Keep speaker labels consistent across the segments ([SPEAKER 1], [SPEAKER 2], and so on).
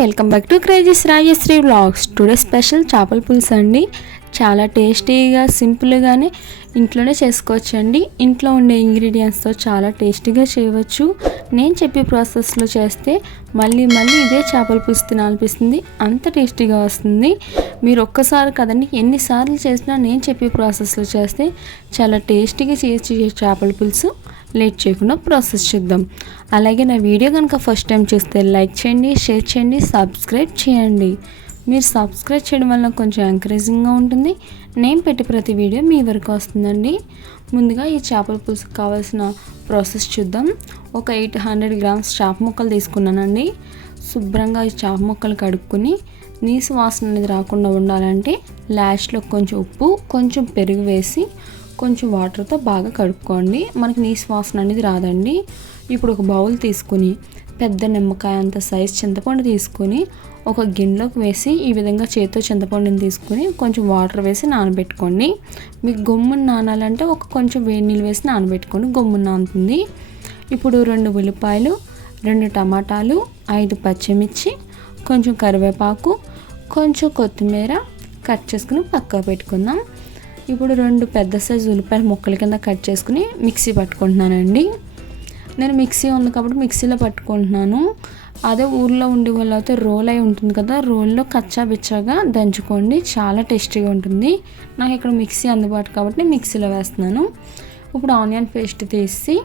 [SPEAKER 1] Welcome back to crazies Rajashree vlogs. Today special చేపల పులుసు అండి చాలా టేస్టీగా సింపుల్గానే ఇంట్లోనే చేసుకోవచ్చు అండి ఇంట్లో ఉండే ఇంగ్రీడియంట్స్తో చాలా టేస్టీగా చేయవచ్చు. నేను చెప్పే ప్రాసెస్లో చేస్తే మళ్ళీ మళ్ళీ ఇదే చేపల పులుసు తినాలనిపిస్తుంది అంత టేస్టీగా వస్తుంది. మీరు ఒక్కసారి కదండి ఎన్నిసార్లు చేసినా నేను చెప్పే ప్రాసెస్లో చేస్తే చాలా టేస్టీగా చేసి చేపల పులుసు. లేట్ చేయకుండా ప్రాసెస్ చేద్దాం. అలాగే నా వీడియో కనుక ఫస్ట్ టైం చూస్తే లైక్ చేయండి షేర్ చేయండి సబ్స్క్రైబ్ చేయండి. మీరు సబ్స్క్రైబ్ చేయడం వల్ల కొంచెం ఎంకరేజింగ్గా ఉంటుంది. నేను పెట్టే ప్రతి వీడియో మీ వరకు వస్తుందండి. ముందుగా ఈ చేపల పులుసుకు కావాల్సిన ప్రాసెస్ చూద్దాం. ఒక ఎయిట్ హండ్రెడ్ గ్రామ్స్ చేప ముక్కలు తీసుకున్నానండి. శుభ్రంగా ఈ చేప ముక్కలు కడుక్కొని నీసు వాసన అనేది రాకుండా ఉండాలంటే లాస్ట్లో కొంచెం ఉప్పు కొంచెం పెరుగు వేసి కొంచెం వాటర్తో బాగా కడుక్కోండి. మనకి నీసు వాసన అనేది రాదండి. ఇప్పుడు ఒక బౌల్ తీసుకుని పెద్ద నిమ్మకాయ అంత సైజ్ చింతపండు తీసుకొని ఒక గిన్నెలోకి వేసి ఈ విధంగా చేతితో చింతపండుని తీసుకొని కొంచెం వాటర్ వేసి నానబెట్టుకోండి. మీకు గమ్మున నానాలంటే ఒక కొంచెం వేడి నీళ్ళు వేసి నానబెట్టుకోండి. గమ్మున నానుతుంది. ఇప్పుడు రెండు ఉల్లిపాయలు రెండు టమాటాలు ఐదు పచ్చిమిర్చి కొంచెం కరివేపాకు కొంచెం కొత్తిమీర కట్ చేసుకుని పక్కకు పెట్టుకుందాం. ఇప్పుడు రెండు పెద్ద సైజు ఉల్లిపాయల ముక్కల కింద కట్ చేసుకుని మిక్సీ పట్టుకుంటున్నానండి. నేను మిక్సీ ఉంది కాబట్టి మిక్సీలో పట్టుకుంటున్నాను. అదే ఊర్లో ఉండే వాళ్ళు అయితే రోల్ అయి ఉంటుంది కదా రోల్లో కచ్చా బిచ్చాగా దంచుకోండి. చాలా టేస్టీగా ఉంటుంది. నాకు ఇక్కడ మిక్సీ అందుబాటు కాబట్టి మిక్సీలో వేస్తున్నాను. ఇప్పుడు ఆనియన్ పేస్ట్ తీసి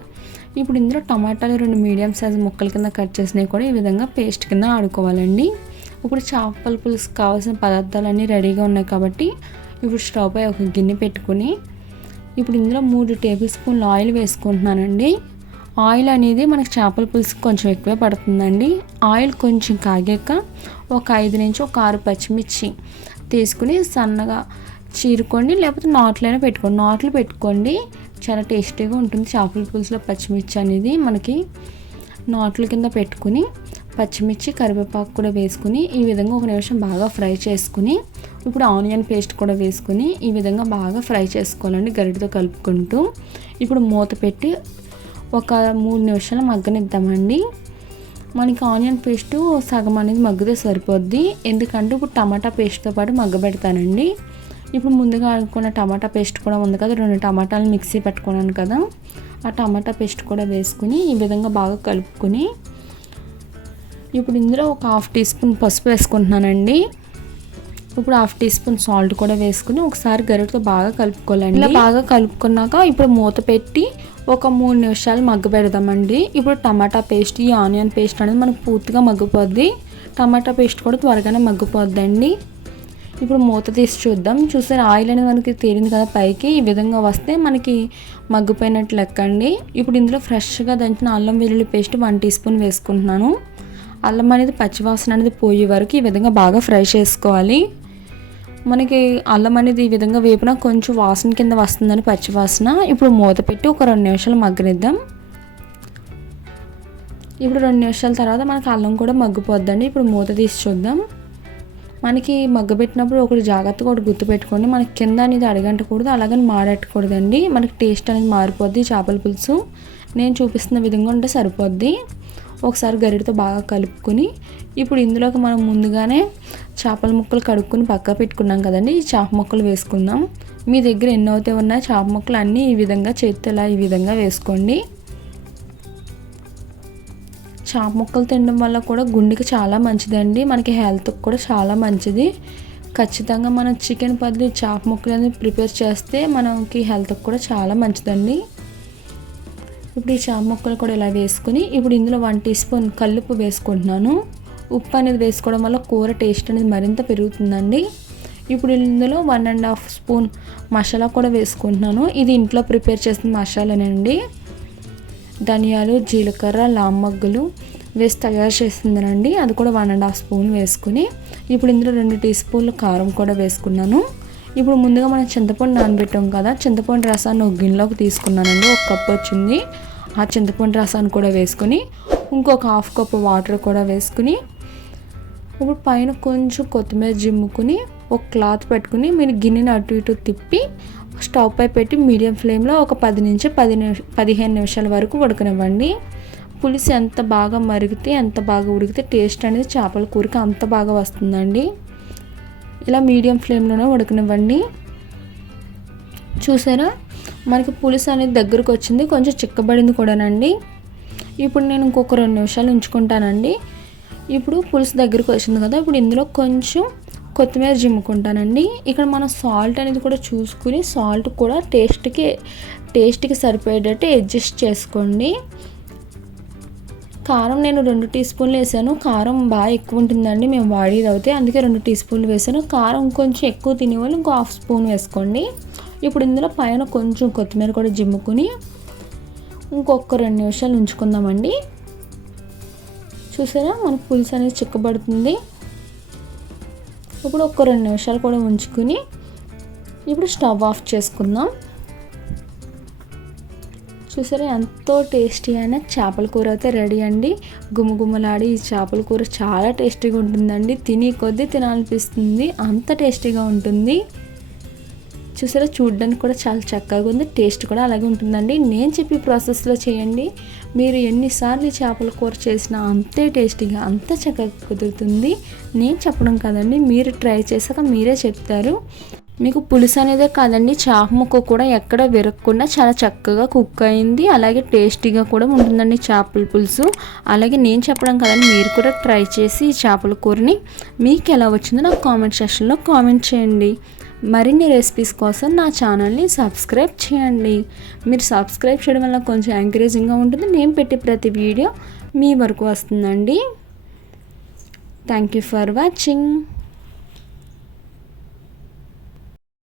[SPEAKER 1] ఇప్పుడు ఇందులో టమాటాలు రెండు మీడియం సైజు ముక్కల కింద కట్ చేసినవి కూడా ఈ విధంగా పేస్ట్ కింద ఆడుకోవాలండి. ఇప్పుడు చేపల పులుసు కావాల్సిన పదార్థాలన్నీ రెడీగా ఉన్నాయి కాబట్టి ఇప్పుడు స్టవ్ పై ఒక గిన్నె పెట్టుకుని ఇప్పుడు ఇందులో మూడు టేబుల్ స్పూన్లు ఆయిల్ వేసుకుంటున్నానండి. ఆయిల్ అనేది మనకి చేపల పులుసుకి కొంచెం ఎక్కువే పడుతుందండి. ఆయిల్ కొంచెం కాగాక ఒక ఐదు నుంచి ఒక ఆరు పచ్చిమిర్చి తీసుకుని సన్నగా చీరుకోండి. లేకపోతే నాట్లైనా పెట్టుకోండి. నాట్లు పెట్టుకోండి. చాలా టేస్టీగా ఉంటుంది చేపల పులుసులో పచ్చిమిర్చి అనేది. మనకి నాట్ల కింద పెట్టుకుని పచ్చిమిర్చి కరివేపాకు కూడా వేసుకుని ఈ విధంగా ఒక నిమిషం బాగా ఫ్రై చేసుకుని ఇప్పుడు ఆనియన్ పేస్ట్ కూడా వేసుకుని ఈ విధంగా బాగా ఫ్రై చేసుకోవాలండి గరిటతో కలుపుకుంటూ. ఇప్పుడు మూత పెట్టి ఒక మూడు నిమిషాలు మగ్గనిద్దామండి. మనకి ఆనియన్ పేస్ట్ సగం అనేది మగ్గితే సరిపోద్ది. ఎందుకంటే ఇప్పుడు టమాటా పేస్ట్తో పాటు మగ్గబెడతానండి. ఇప్పుడు ముందుగా అనుకున్న టమాటా పేస్ట్ కూడా ఉంది కదా రెండు టమాటాలు మిక్సీ పెట్టుకున్నాను కదా. ఆ టమాటా పేస్ట్ కూడా వేసుకుని ఈ విధంగా బాగా కలుపుకొని ఇప్పుడు ఇందులో ఒక హాఫ్ టీ స్పూన్ పసుపు వేసుకుంటున్నానండి. ఇప్పుడు హాఫ్ టీ స్పూన్ సాల్ట్ కూడా వేసుకుని ఒకసారి గరిటతో బాగా కలుపుకోవాలండి. ఇలా బాగా కలుపుకున్నాక ఇప్పుడు మూత పెట్టి ఒక మూడు నిమిషాలు మగ్గ పెడదామండి. ఇప్పుడు టమాటా పేస్ట్ ఈ ఆనియన్ పేస్ట్ అనేది మనకు పూర్తిగా మగ్గిపోద్ది. టమాటా పేస్ట్ కూడా త్వరగానే మగ్గిపోద్దండి. ఇప్పుడు మూత తీసి చూద్దాం. చూసారు ఆయిల్ అనేది మనకి తేలింది కదా పైకి. ఈ విధంగా వస్తే మనకి మగ్గిపోయినట్టు లెక్కండి ఇప్పుడు ఇందులో ఫ్రెష్గా దంచిన అల్లం వెల్లుల్లి పేస్ట్ వన్ టీ స్పూన్ వేసుకుంటున్నాను. అల్లం అనేది పచ్చివాసన అనేది పోయే వరకు ఈ విధంగా బాగా ఫ్రై చేసుకోవాలి. మనకి అల్లం అనేది ఈ విధంగా వేపిన కొంచెం వాసన కింద వస్తుందని పచ్చివాసన ఇప్పుడు మూత పెట్టి ఒక రెండు నిమిషాలు మగ్గనిద్దాం. ఇప్పుడు రెండు నిమిషాల తర్వాత మనకి అల్లం కూడా మగ్గిపోద్దండి. ఇప్పుడు మూత తీసి చూద్దాం. మనకి మగ్గబెట్టినప్పుడు ఒకటి జాగ్రత్తగా ఒకటి గుర్తుపెట్టుకోండి మనకి కింద అనేది అడగంటకూడదు అలాగని మాడట్టకూడదండి మనకి టేస్ట్ అనేది మారిపోద్ది చేపల పులుసు. నేను చూపిస్తున్న విధంగా ఉంటే సరిపోద్ది. ఒకసారి గరిటతో బాగా కలుపుకొని ఇప్పుడు ఇందులోకి మనం ముందుగానే చేపల ముక్కలు కడుక్కొని పక్క పెట్టుకున్నాం కదండి. ఈ చేప ముక్కలు వేసుకుందాం. మీ దగ్గర ఎన్ని ఉన్నాయో చేప ముక్కలు అన్నీ ఈ విధంగా చేతిలా ఈ విధంగా వేసుకోండి. చేప ముక్కలు తినడం వల్ల కూడా గుండెకి చాలా మంచిదండి. మనకి హెల్త్కి కూడా చాలా మంచిది. ఖచ్చితంగా మనం చికెన్ బదులు చేప ముక్కలు అనేది ప్రిపేర్ చేస్తే మనకి హెల్త్కి కూడా చాలా మంచిదండి. ఇప్పుడు ఈ చేప ముక్కలు కూడా ఇలా వేసుకుని ఇప్పుడు ఇందులో వన్ టీ స్పూన్ కల్లుప్పు వేసుకుంటున్నాను. ఉప్పు అనేది వేసుకోవడం వల్ల కూర టేస్ట్ అనేది మరింత పెరుగుతుందండి. ఇప్పుడు ఇందులో one and half spoon masala కూడా వేసుకుంటున్నాను. ఇది ఇంట్లో ప్రిపేర్ చేసిన మసాలానండి. ధనియాలు జీలకర్ర లామ్మగ్గులు వేసి తయారు చేస్తుందనండి అది కూడా వన్ అండ్ హాఫ్ స్పూన్ వేసుకుని ఇప్పుడు ఇందులో రెండు టీ స్పూన్లు కారం కూడా వేసుకున్నాను. ఇప్పుడు ముందుగా మనం చింతపండు నానబెట్టాం కదా చింతపండు రసాన్ని ఒక గిన్నెలోకి తీసుకున్నానండి. ఒక కప్పు వచ్చింది. ఆ చింతపండు రసాన్ని కూడా వేసుకుని ఇంకొక హాఫ్ కప్ వాటర్ కూడా వేసుకుని ఇప్పుడు పైన కొంచెం కొత్తిమీర జిమ్ముకుని ఒక క్లాత్ పెట్టుకుని మీరు గిన్నెని అటు ఇటు తిప్పి స్టవ్ పై పెట్టి మీడియం ఫ్లేమ్లో ఒక పది నుంచి పది నిమిష పదిహేను నిమిషాల వరకు ఉడకనివ్వండి. పులుసు ఎంత బాగా మరిగితే ఎంత బాగా ఉడికితే టేస్ట్ అనేది చేపల కూరకి అంత బాగా వస్తుందండి. ఇలా మీడియం ఫ్లేమ్లోనే ఉడకనివ్వండి. చూసారా? మనకి పులుసు అనేది దగ్గరకు వచ్చింది కొంచెం చిక్కబడింది కూడానండి. ఇప్పుడు నేను ఇంకొక రెండు నిమిషాలు ఉంచుకుంటానండి. ఇప్పుడు పులుసు దగ్గరకు వచ్చింది కదా ఇప్పుడు ఇందులో కొంచెం కొత్తిమీర జిమ్ముకుంటానండి. ఇక్కడ మనం సాల్ట్ అనేది కూడా చూసుకుని సాల్ట్ కూడా టేస్ట్కి టేస్ట్కి సరిపోయేటట్టు అడ్జస్ట్ చేసుకోండి. కారం నేను రెండు టీ స్పూన్లు వేసాను. కారం బాగా ఎక్కువ ఉంటుందండి మేము వాడేది అవుతే అందుకే రెండు టీ స్పూన్లు వేసాను. కారం కొంచెం ఎక్కువ తినేవాళ్ళు ఇంకో హాఫ్ స్పూన్ వేసుకోండి. ఇప్పుడు ఇందులో పైన కొంచెం కొత్తిమీర కూడా జిమ్ముకుని ఇంకొక రెండు నిమిషాలు ఉంచుకుందామండి. చూసారా? మనకు పులుసు అనేది చిక్కబడుతుంది. ఇప్పుడు ఒక రెండు నిమిషాలు కూడా ఉంచుకుని ఇప్పుడు స్టవ్ ఆఫ్ చేసుకుందాం. చూసారా? ఎంతో టేస్టీ అయిన చేపల కూర అయితే రెడీ అండి. గుమగుమలాడి ఈ చేపల కూర చాలా టేస్టీగా ఉంటుందండి. తిని కొద్దీ తినాలనిపిస్తుంది. అంత టేస్టీగా ఉంటుంది. చూసారా? చూడడానికి కూడా చాలా చక్కగా ఉంది. టేస్ట్ కూడా అలాగే ఉంటుందండి. నేను చెప్పి ప్రాసెస్లో చేయండి. మీరు ఎన్నిసార్లు చేపల కూర చేసినా అంతే టేస్టీగా అంత చక్కగా కుదురుతుంది. నేను చెప్పడం కాదండి. మీరు ట్రై చేశాక మీరే చెప్తారు. మీకు పులుసు అనేదే కాదండి చాప ముక్క కూడా ఎక్కడ విరగకుండా చాలా చక్కగా కుక్ అయింది. అలాగే టేస్టీగా కూడా ఉంటుందండి చేపల పులుసు. అలాగే నేను చెప్పడం కాదండి మీరు కూడా ట్రై చేసి ఈ చేపల కూరని మీకు ఎలా వచ్చిందో నాకు కామెంట్ సెక్షన్లో కామెంట్ చేయండి. మరిన్ని రెసిపీస్ కోసం నా ఛానల్ని సబ్స్క్రైబ్ చేయండి. మీరు సబ్స్క్రైబ్ చేయడం వల్ల కొంచెం ఎంకరేజింగ్గా ఉంటుంది. నేను పెట్టే ప్రతి వీడియో మీ వరకు వస్తుందండి. Thank you for watching.